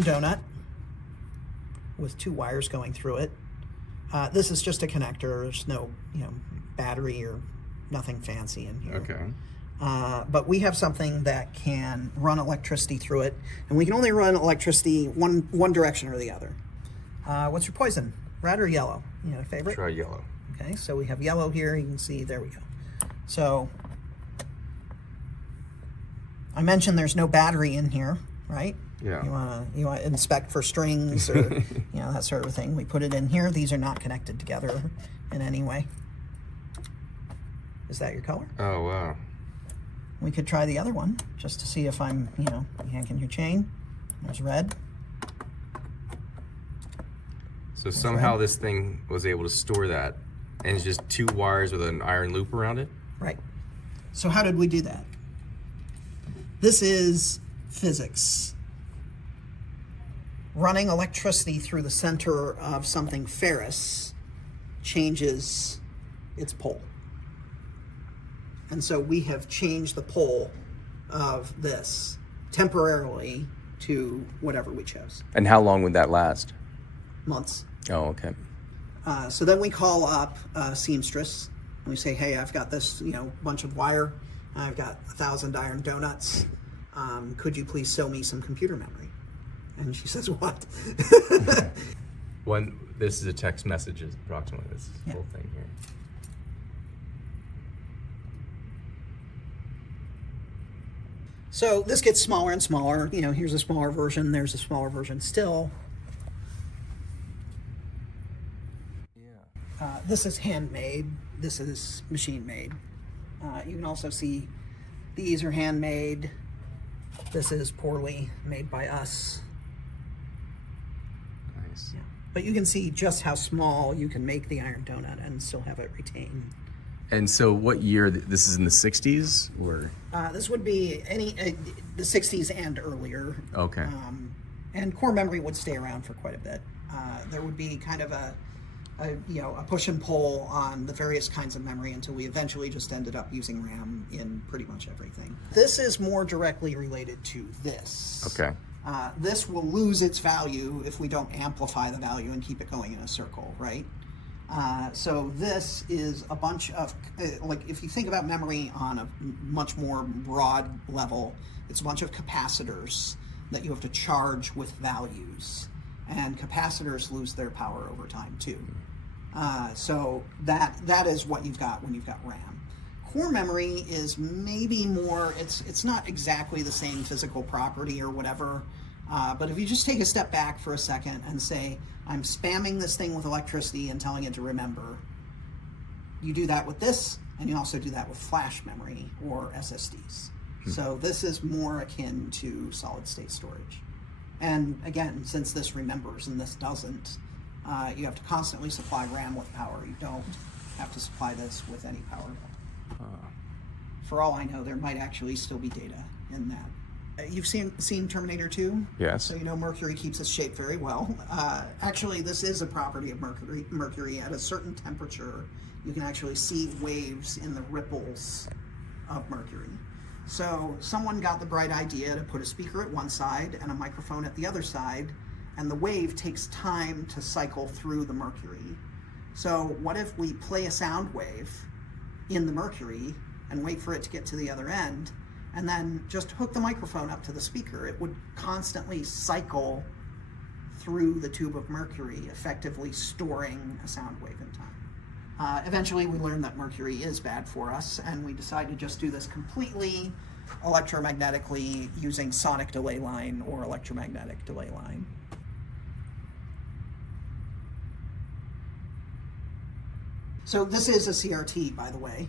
iron donut with 2 wires going through it. This is just a connector. There's no, battery or nothing fancy in here. Okay. But we have something that can run electricity through it, and we can only run electricity one direction or the other. What's your poison? Red or yellow? You have a favorite? Try yellow. Okay, so we have yellow here. You can see, there we go. So I mentioned there's no battery in here, right? Yeah. You want to inspect for strings or that sort of thing. We put it in here. These are not connected together in any way. Is that your color? Oh wow. We could try the other one just to see if I'm yanking your chain. There's red. So somehow this thing was able to store that, and it's just 2 wires with an iron loop around it? Right. So how did we do that? This is physics. Running electricity through the center of something ferrous changes its pole. And so we have changed the pole of this temporarily to whatever we chose. And how long would that last? Months. Oh, okay. So then we call up a seamstress and we say, hey, I've got this, bunch of wire. I've got 1,000 iron donuts. Could you please sew me some computer memory? And she says, what? This is a text message, approximately this whole thing here. So this gets smaller and smaller. Here's a smaller version. There's a smaller version still. This is handmade. This is machine made. You can also see these are handmade. This is poorly made by us. Nice. Yeah. But you can see just how small you can make the iron donut and still have it retain. And so what year, this is in the 60s or? This would be the 60s and earlier. Okay. And core memory would stay around for quite a bit. There would be kind of a push and pull on the various kinds of memory until we eventually just ended up using RAM in pretty much everything. This is more directly related to this. Okay. This will lose its value if we don't amplify the value and keep it going in a circle, right? So this is a bunch of, if you think about memory on a much more broad level, it's a bunch of capacitors that you have to charge with values. And capacitors lose their power over time too. So that is what you've got when you've got RAM. Core memory is maybe more, it's not exactly the same physical property or whatever, but if you just take a step back for a second and say, I'm spamming this thing with electricity and telling it to remember, you do that with this, and you also do that with flash memory or SSDs. So this is more akin to solid state storage. And again, since this remembers and this doesn't, you have to constantly supply RAM with power. You don't have to supply this with any power. For all I know, there might actually still be data in that. You've seen Terminator 2? Yes. So Mercury keeps its shape very well. Actually, this is a property of Mercury. Mercury, at a certain temperature, you can actually see waves in the ripples of Mercury. So someone got the bright idea to put a speaker at one side and a microphone at the other side, and the wave takes time to cycle through the mercury. So what if we play a sound wave in the mercury and wait for it to get to the other end, and then just hook the microphone up to the speaker? It would constantly cycle through the tube of mercury, effectively storing a sound wave in time. Eventually we learned that mercury is bad for us, and we decided to just do this completely electromagnetically using sonic delay line or electromagnetic delay line. So this is a CRT, by the way,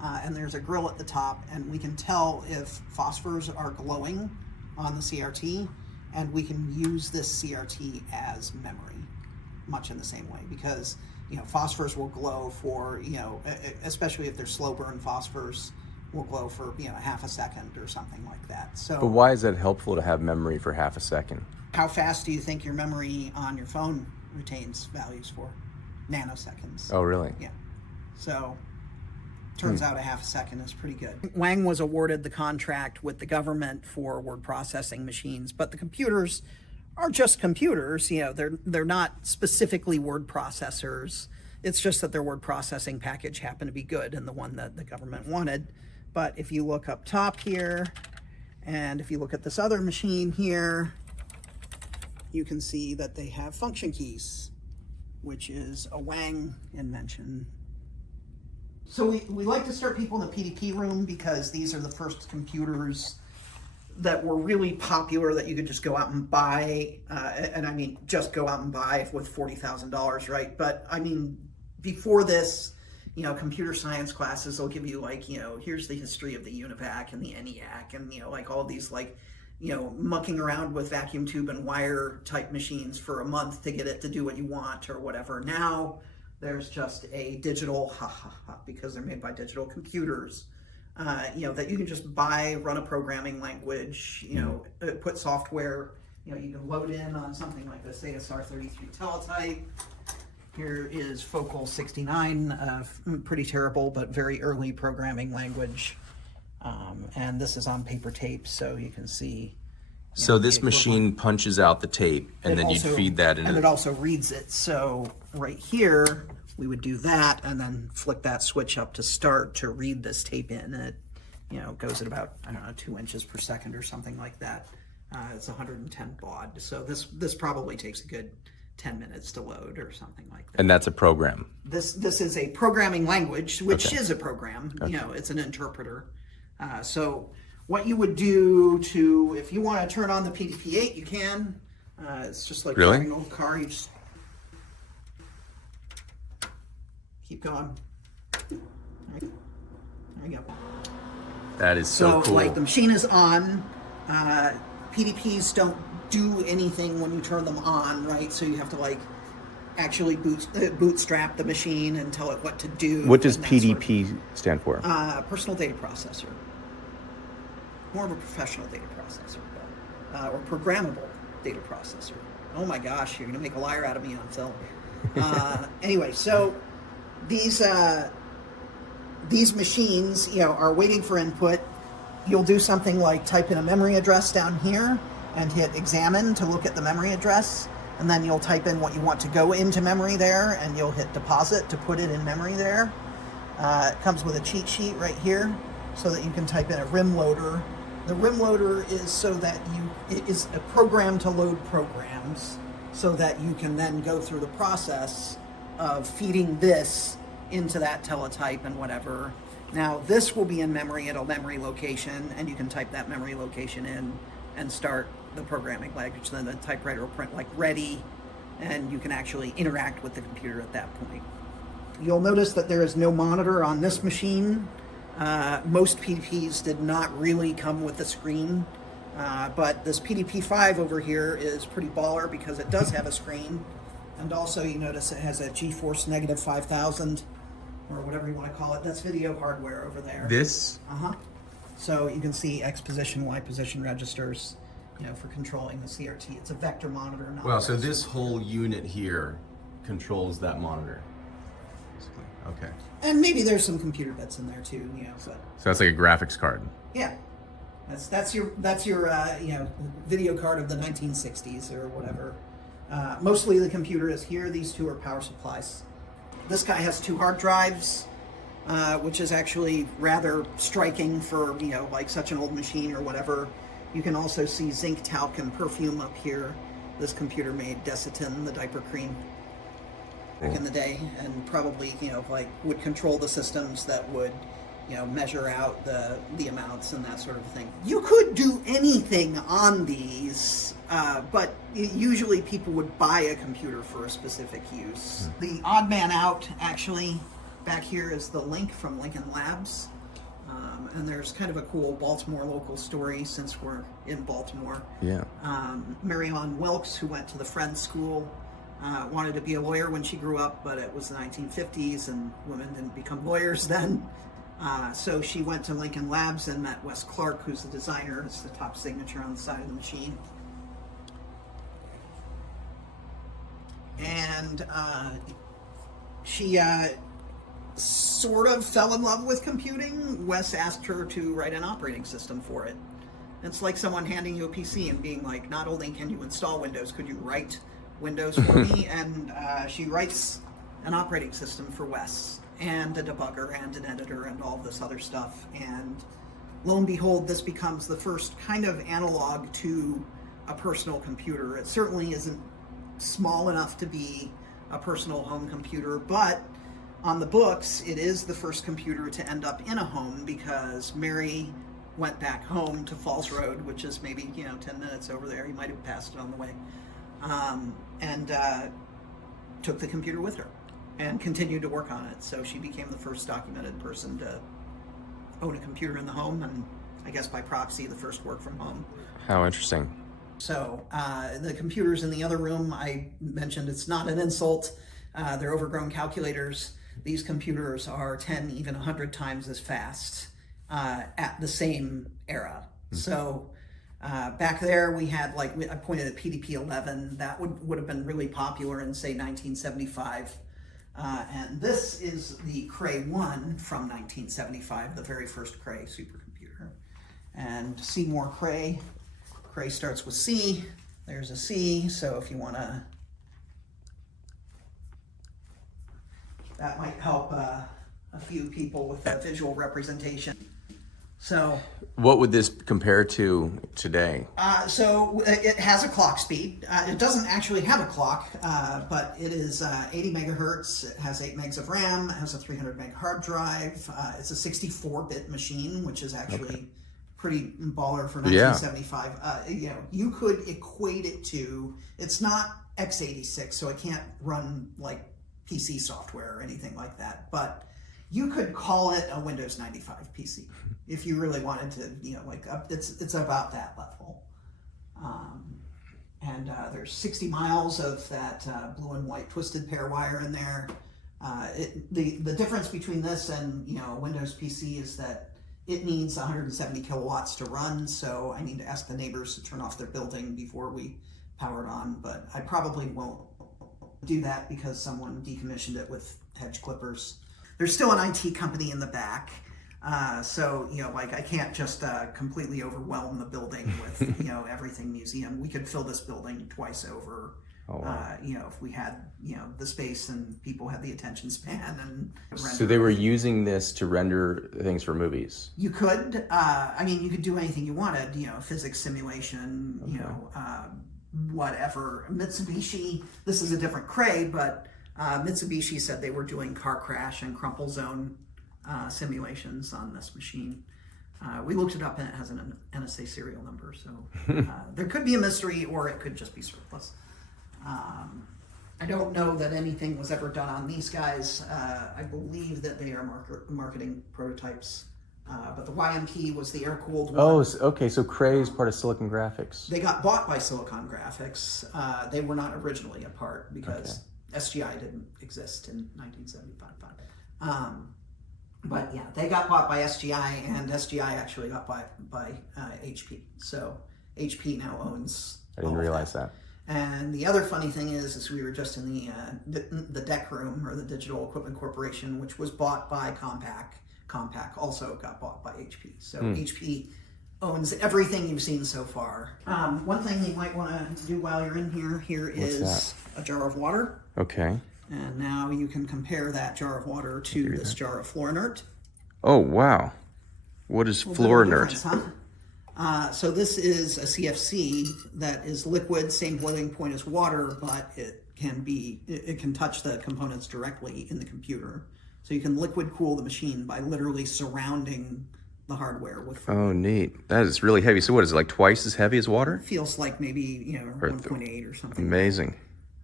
and there's a grill at the top, and we can tell if phosphors are glowing on the CRT, and we can use this CRT as memory, much in the same way, because phosphors will glow for, especially if they're slow burn phosphors, will glow for, half a second or something like that. So, but why is that helpful to have memory for half a second? How fast do you think your memory on your phone retains values for? Nanoseconds. Oh, really? Yeah. So, turns out a half a second is pretty good. Wang was awarded the contract with the government for word processing machines, but the computers are just computers. You know, they're not specifically word processors. It's just that their word processing package happened to be good and the one that the government wanted. But if you look up top here, and if you look at this other machine here, you can see that they have function keys, which is a Wang invention. So we like to start people in the PDP room because these are the first computers that were really popular that you could just go out and buy, and I mean just go out and buy with $40,000, right? But I mean, before this, you know, computer science classes will give you like, you know, here's the history of the UNIVAC and the ENIAC and, you know, like all these like, you know, mucking around with vacuum tube and wire type machines for a month to get it to do what you want or whatever. Now there's just a digital, because they're made by digital computers, you know, that you can just buy, run a programming language, you know, put software, you know, you can load in on something like this ASR33 teletype. Here is Focal 69, pretty terrible, but very early programming language. And this is on paper tape, so you can see. So this machine punches out the tape, and then you'd feed that in. And it also reads it. So right here, we would do that, and then flick that switch up to start to read this tape in. And it, you know, goes at about, I don't know, 2 inches per second or something like that. It's 110 baud. So this probably takes a good 10 minutes to load or something like that. And that's a program. This is a programming language, which is a program. You know, it's an interpreter. So what you would do to, if you want to turn on the PDP-8, you can. It's just like driving an old car. You just keep going. There you go. That is so cool. Like the machine is on. PDPs don't do anything when you turn them on, right? So you have to like actually bootstrap the machine and tell it what to do. What does PDP stand for? Personal data processor. More of a professional data processor, or programmable data processor. Oh my gosh, you're gonna make a liar out of me on film. Anyway, so these machines, you know, are waiting for input. You'll do something like type in a memory address down here and hit examine to look at the memory address, and then you'll type in what you want to go into memory there, and you'll hit deposit to put it in memory there. It comes with a cheat sheet right here so that you can type in a rim loader. The rim loader is so that it is a program to load programs so that you can then go through the process of feeding this into that teletype and whatever. Now this will be in memory at a memory location, and you can type that memory location in and start the programming language. Then the typewriter will print like ready, and you can actually interact with the computer at that point. You'll notice that there is no monitor on this machine. Most PDPs did not really come with a screen, but this PDP-5 over here is pretty baller because it does have a screen, and also you notice it has a GeForce negative 5000, or whatever you want to call it. That's video hardware over there. This? So you can see X position, Y position registers, you know, for controlling the CRT. It's a vector monitor. Not Well, so this whole unit here controls that monitor. Okay. And maybe there's some computer bits in there too, you know. But So that's like a graphics card. yeah, that's your you know, video card of the 1960s or whatever. Mostly the computer is here. These two are power supplies. This guy has 2 hard drives, which is actually rather striking for, you know, like such an old machine or whatever. You can also see zinc, talc, and perfume up here. This computer made Desitin, the diaper cream, back in the day, and probably, you know, like would control the systems that would, you know, measure out the amounts and that sort of thing. You could do anything on these, but usually people would buy a computer for a specific use. The odd man out, actually, back here is the Linc from Lincoln Labs. And there's kind of a cool Baltimore local story since we're in Baltimore. Yeah. Marion Wilkes, who went to the Friends School, wanted to be a lawyer when she grew up, but it was the 1950s and women didn't become lawyers then. So she went to Lincoln Labs and met Wes Clark, who's the designer. It's the top signature on the side of the machine. And she sort of fell in love with computing. Wes asked her to write an operating system for it. It's like someone handing you a PC and being like, not only can you install Windows, could you write Windows for me? And she writes an operating system for Wes, and a debugger, and an editor, and all this other stuff. And lo and behold, this becomes the first kind of analog to a personal computer. It certainly isn't small enough to be a personal home computer, but on the books, it is the first computer to end up in a home, because Mary went back home to Falls Road, which is maybe 10 minutes over there. He might have passed it on the way, and took the computer with her and continued to work on it. So she became the first documented person to own a computer in the home, and I guess by proxy, the first work from home. How interesting. So the computers in the other room, I mentioned it's not an insult. They're overgrown calculators. These computers are 10, even 100 times as fast at the same era. So back there we had, like, I pointed at PDP-11. That would have been really popular in, say, 1975. And this is the Cray 1 from 1975, the very first Cray supercomputer. And Seymour Cray. Cray starts with C. There's a C, so if you want to, that might help a few people with the visual representation. So, what would this compare to today? So it has a clock speed. It doesn't actually have a clock, but it is 80 megahertz. It has 8 megs of RAM. It has a 300 meg hard drive. It's a 64-bit machine, which is actually pretty baller for 1975. You could equate it to, it's not x86, so it can't run like PC software or anything like that, but you could call it a Windows 95 PC if you really wanted to, it's about that level. And there's 60 miles of that blue and white twisted pair wire in there. The difference between this and a Windows PC is that it needs 170 kilowatts to run, so I need to ask the neighbors to turn off their building before we power it on, but I probably won't do that because someone decommissioned it with hedge clippers. There's still an IT company in the back, so I can't just completely overwhelm the building with everything museum. We could fill this building twice over. Oh, wow. If we had the space and people had the attention span and so they were using this to render things for movies. You could, you could do anything you wanted. Physics simulation. Whatever. Mitsubishi. This is a different Cray, but Mitsubishi said they were doing car crash and crumple zone simulations on this machine. We looked it up and it has an NSA serial number, so there could be a mystery or it could just be surplus. I don't know that anything was ever done on these guys. I believe that they are marketing prototypes, but the YMP was the air-cooled one. Oh, okay, so Cray is part of Silicon Graphics. They got bought by Silicon Graphics. They were not originally a part because SGI didn't exist in 1975. But yeah, they got bought by SGI, and SGI actually got bought by HP. So HP now owns. I didn't realize that. And the other funny thing is we were just in the DEC room, or the Digital Equipment Corporation, which was bought by Compaq. Compaq also got bought by HP. So HP owns everything you've seen so far. One thing you might want to do while you're in here is a jar of water. Okay. And now you can compare that jar of water to this jar of Florinert. Oh, wow. What is Florinert? So this is a CFC that is liquid, same boiling point as water, but it can touch the components directly in the computer. So you can liquid cool the machine by literally surrounding the hardware with fluid. Oh, neat. That is really heavy. So what is it, like twice as heavy as water? It feels like maybe 1.8 or something. Amazing.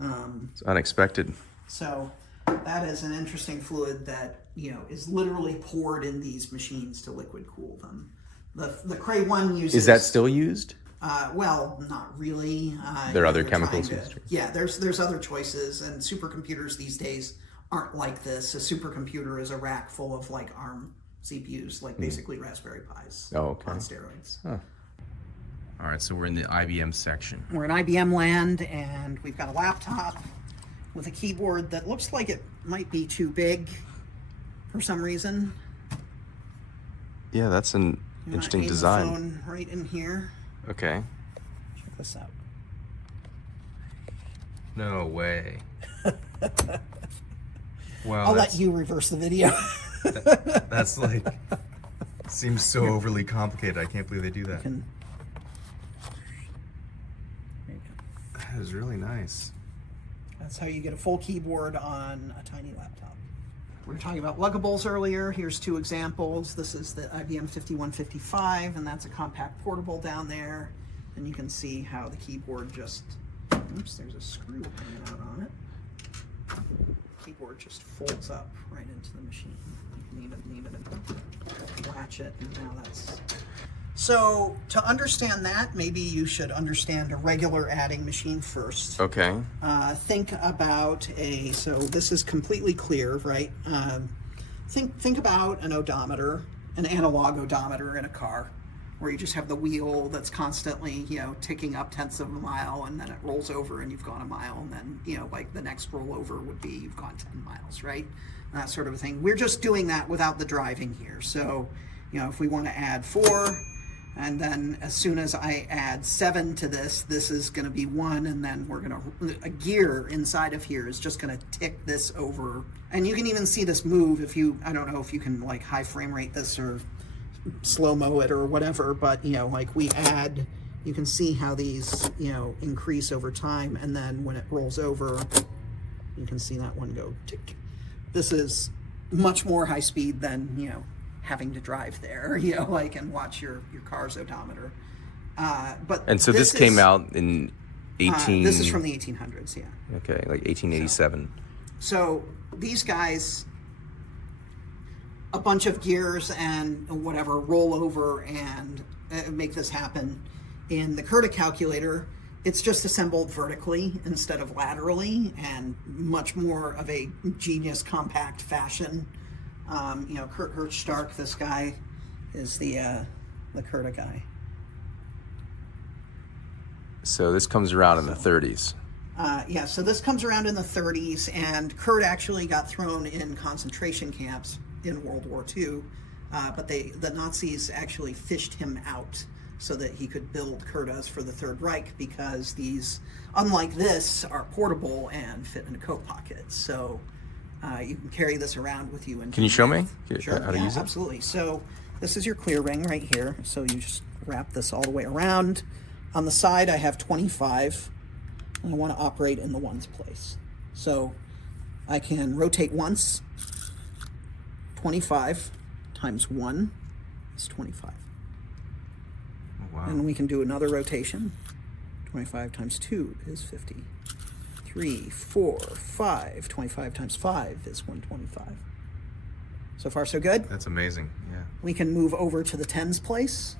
It's unexpected. So that is an interesting fluid that is literally poured in these machines to liquid cool them. The Cray 1 uses... Is that still used? Well, not really. There are other chemicals used? Yeah, there's other choices, and supercomputers these days aren't like this. A supercomputer is a rack full of like ARM CPUs, like basically Raspberry Pis on steroids. Huh. All right, so we're in the IBM section. We're in IBM land, and we've got a laptop with a keyboard that looks like it might be too big for some reason. Yeah, that's an Interesting aim design. The phone right in here. Okay. Check this out. No way. Wow. I'll let you reverse the video. That's like, seems so overly complicated. I can't believe they do that. There you go. That is really nice. That's how you get a full keyboard on a tiny laptop. We were talking about luggables earlier. Here's two examples. This is the IBM 5155, and that's a compact portable down there. And you can see how the keyboard just, oops, there's a screw hanging out on it. The keyboard just folds up right into the machine. You can even latch it, and now that's... So to understand that, maybe you should understand a regular adding machine first. Okay. Think about so this is completely clear, right? Think about an odometer, an analog odometer in a car, where you just have the wheel that's constantly, ticking up tenths of a mile, and then it rolls over and you've gone a mile, and then, like the next rollover would be you've gone 10 miles, right? That sort of a thing. We're just doing that without the driving here. So, if we want to add 4, and then as soon as I add 7 to this is going to be 1, and then we're going to, a gear inside of here is just going to tick this over. And you can even see this move if you, I don't know if you can like high frame rate this or slow-mo it or whatever, but like we add, you can see how these, increase over time, and then when it rolls over, you can see that one go tick. This is much more high speed than, having to drive there, and watch your car's odometer. And so this came out in 18... this is from the 1800s, yeah. Okay, like 1887. So these guys, a bunch of gears and whatever roll over and make this happen. In the Curta calculator, it's just assembled vertically instead of laterally, and much more of a genius compact fashion. Kurt Stark, this guy, is the Curta guy. So this comes around in the 30s. Yeah, so this comes around in the 30s, and Kurt actually got thrown in concentration camps in World War II, but the Nazis actually fished him out so that he could build Curtas for the Third Reich, because these, unlike this, are portable and fit in a coat pocket. So you can carry this around with you. Can you show me Sure, how to use it? Absolutely. So this is your clear ring right here. So you just wrap this all the way around. On the side, I have 25, and I want to operate in the ones place. So I can rotate once. 25 times 1 is 25. Oh, wow. And we can do another rotation. 25 times 2 is 50. 3, 4, 5. 25 times 5 is 125. So far, so good? That's amazing, yeah. We can move over to the tens place.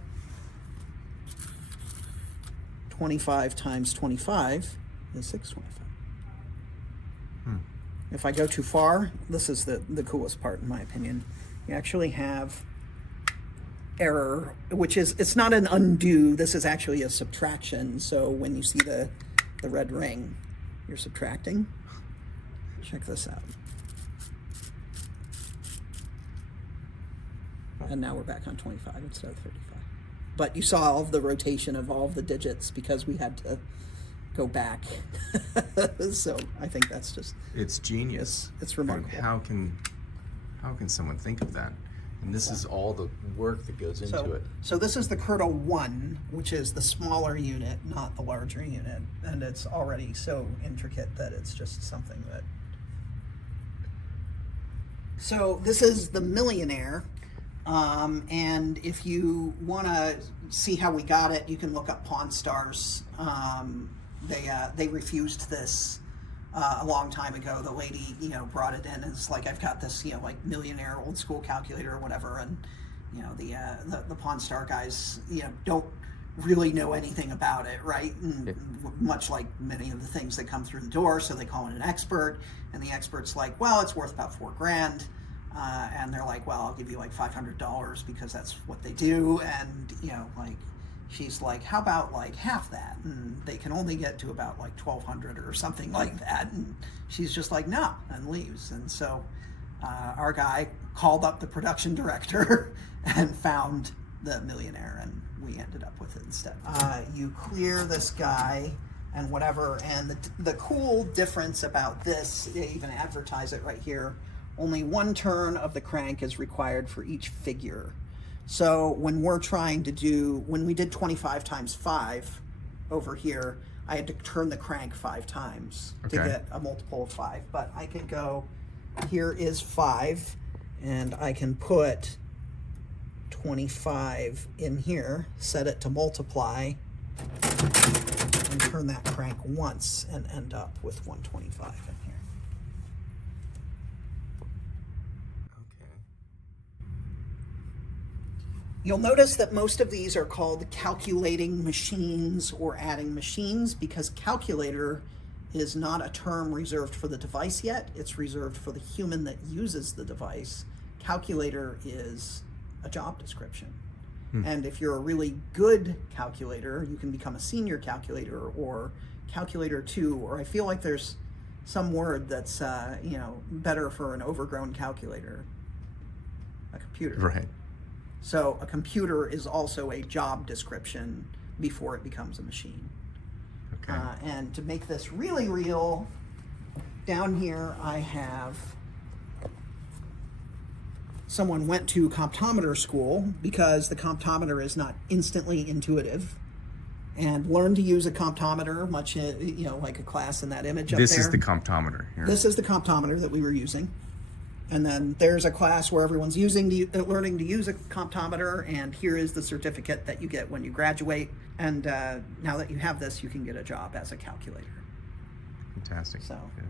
25 times 25 is 625. If I go too far, this is the coolest part in my opinion. You actually have error, which is, it's not an undo, this is actually a subtraction. So when you see the red ring, you're subtracting. Check this out. And now we're back on 25 instead of 35. But you saw all of the rotation of all of the digits because we had to go back. So I think that's just... It's genius. It's remarkable. And how can someone think of that? And this is all the work that goes into it. So this is the Curta 1, which is the smaller unit, not the larger unit. And it's already so intricate that it's just something that... So this is the Millionaire. And if you want to see how we got it, you can look up Pawn Stars. They refused this a long time ago. The lady, brought it in as like, I've got this, like Millionaire old school calculator or whatever, and the Pawn Star guys, don't really know anything about it, right? And much like many of the things that come through the door, so they call in an expert, and the expert's like, well, it's worth about $4,000. And they're like, well, I'll give you like $500 because that's what they do. And, like, she's like, how about like half that? And they can only get to about like 1,200 or something like that. And she's just like, no, and leaves. And so our guy called up the production director and found the Millionaire, and we ended up with it instead. You clear this guy and whatever, and the cool difference about this, they even advertise it right here, only 1 turn of the crank is required for each figure. So when we're trying to do, when we did 25 times 5 over here, I had to turn the crank 5 times to get a multiple of 5. But I can go, here is 5, and I can put 25 in here, set it to multiply, and turn that crank once and end up with 125 in here. Okay. You'll notice that most of these are called calculating machines or adding machines, because calculator is not a term reserved for the device yet. It's reserved for the human that uses the device. Calculator is a job description. And if you're a really good calculator, you can become a senior calculator or calculator 2, or I feel like there's some word that's you know, better for an overgrown calculator, a computer. Right. So a computer is also a job description before it becomes a machine. Okay. And to make this really real, down here I have, someone went to comptometer school because the comptometer is not instantly intuitive, and learned to use a comptometer, much, you know, like a class in that image up there. This is the comptometer here. This is the comptometer that we were using. And then there's a class where everyone's learning to use a comptometer, and here is the certificate that you get when you graduate. And now that you have this, you can get a job as a calculator. Fantastic. So, Good.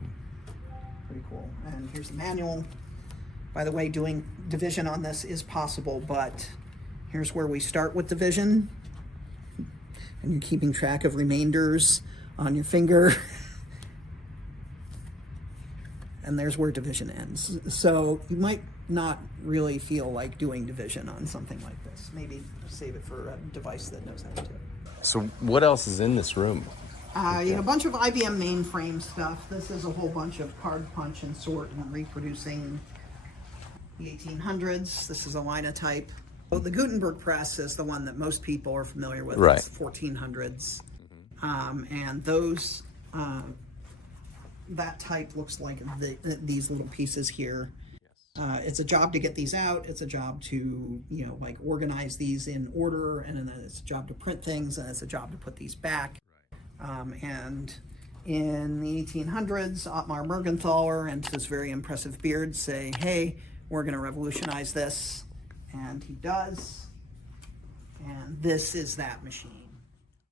pretty cool. And here's the manual. By the way, doing division on this is possible, but here's where we start with division. And you're keeping track of remainders on your finger. And there's where division ends. So you might not really feel like doing division on something like this. Maybe save it for a device that knows how to do it. So what else is in this room? You have a bunch of IBM mainframe stuff. This is a whole bunch of card punch and sort and reproducing the 1800s. This is a linotype. Well, the Gutenberg press is the one that most people are familiar with. Right. It's 1400s. And those, that type looks like these little pieces here. It's a job to get these out. It's a job to, you know, like organize these in order, and then it's a job to print things, and it's a job to put these back. And in the 1800s, Ottmar Mergenthaler and his very impressive beard say, hey, we're going to revolutionize this. And he does. And this is that machine.